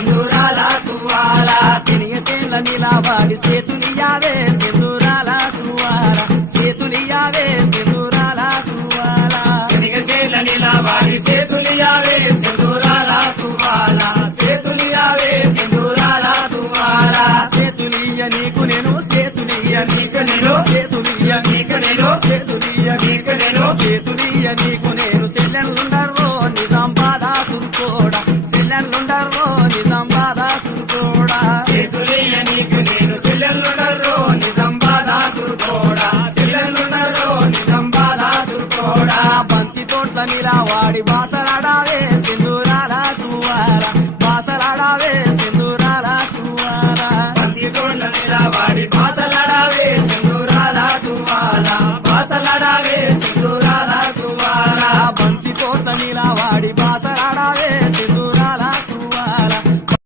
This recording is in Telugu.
సింధూరాల తువ్వాల శనిగసేన్ల నిలబడి చేతులియావే సింధూరాల తువ్వాల చేతులియావే సింధూరాల తువ్వాల శనిగసేల నిలబడి చేతులియావే సింధూరాల తువ్వాల చేతులియావే సింధూరాల తువ్వాల చేతులియ నీకు నేను చేతులియ నీకు నేను చేతులియ నీకు నేను చేతులియ నీకు నేను చేతులియ నీకు నేను చెల్లెళ్ళుండర్రో నిజాం బాధా తురుకోడా చెల్లెళ్ళుండర్రో నిజాం బాధా తురుకోడా చేతులియ నీకు నేను చెల్లెళ్ళుండర్రో నిజాం బాధా తురుకోడా చెల్లెళ్ళుండర్రో నిజాం బాధా తురుకోడా బంతి తోట్ల నిరావాడి బాట